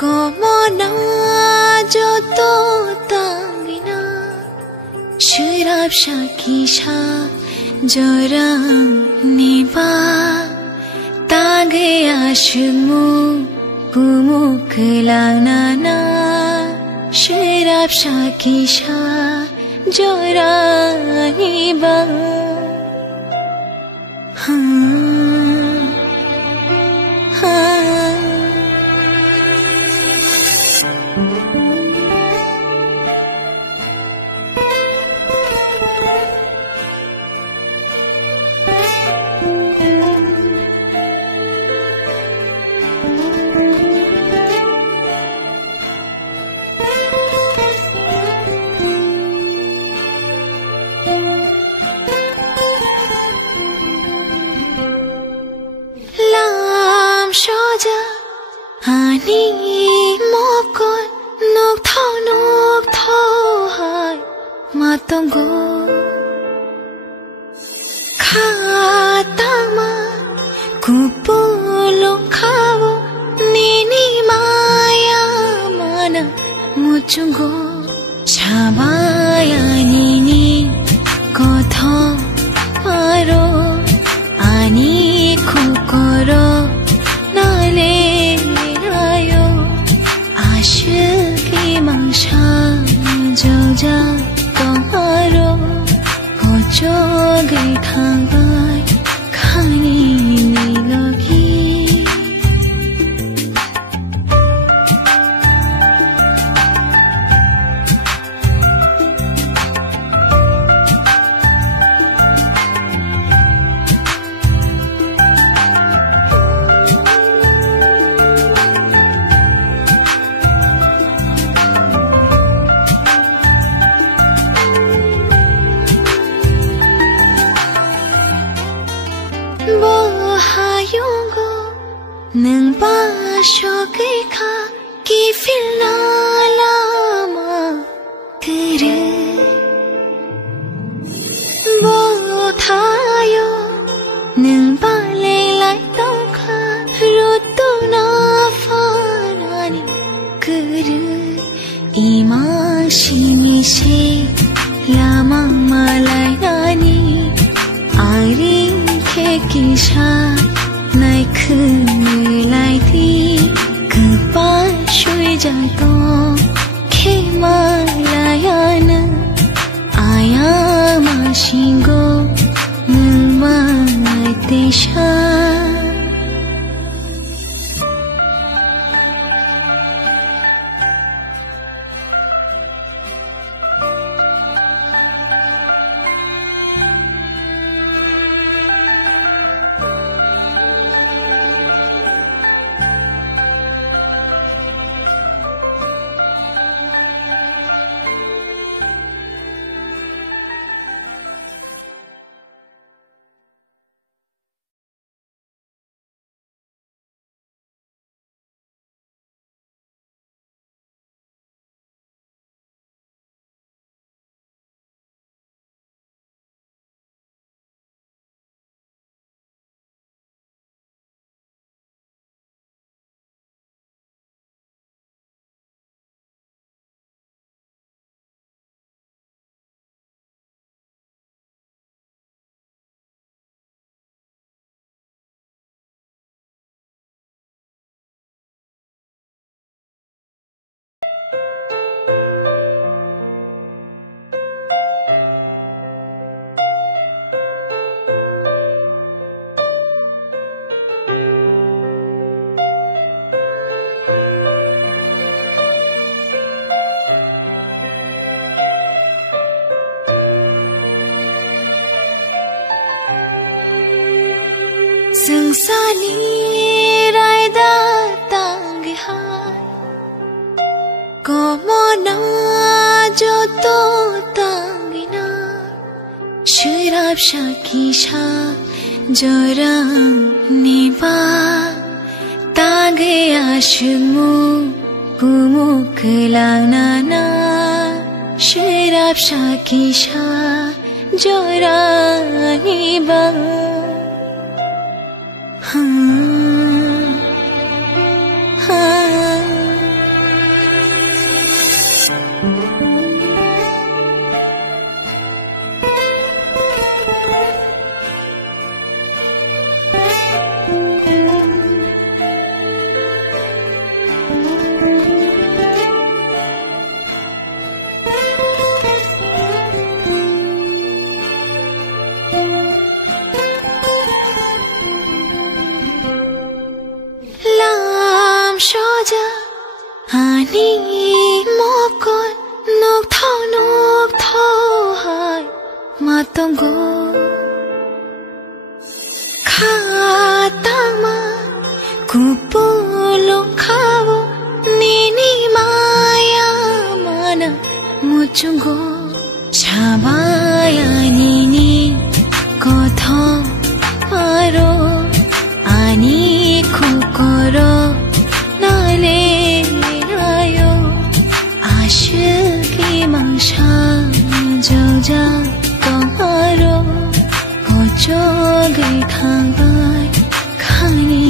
como na jo to tangina shirab shakisha jora niba tage ashmu kumuklang na shirab shakisha jora niba Ani mokon nok thau hai matongo khatama kupolo khavo nini maya mana muchungo chabaya nini kotha paro ani khukoro nale Joja tomaro kocho gai thangai khani nilogi Nang ba shogai kha ki fir na lama kare bo thayo nang ba le lai to kha ro to na farani kare ima shimi she lama malai nani ari ke kisha nai khơi lại thi cứ ba suy dài to khi mà lại anh aya mà shingo nương mà lại tê sa Sungsani raida tangi hai como na jo to tangina shirab shakisha jora niba tage ashmu kumuklang na shirab shakisha jora niba Ani mokon nok thau hai matongo khatama kupolo khavo nini maya mana muchungo chabaya nini kotha aro ani khukoro nale rayo ashki mangsha joja tomaro kocho gai thangai khani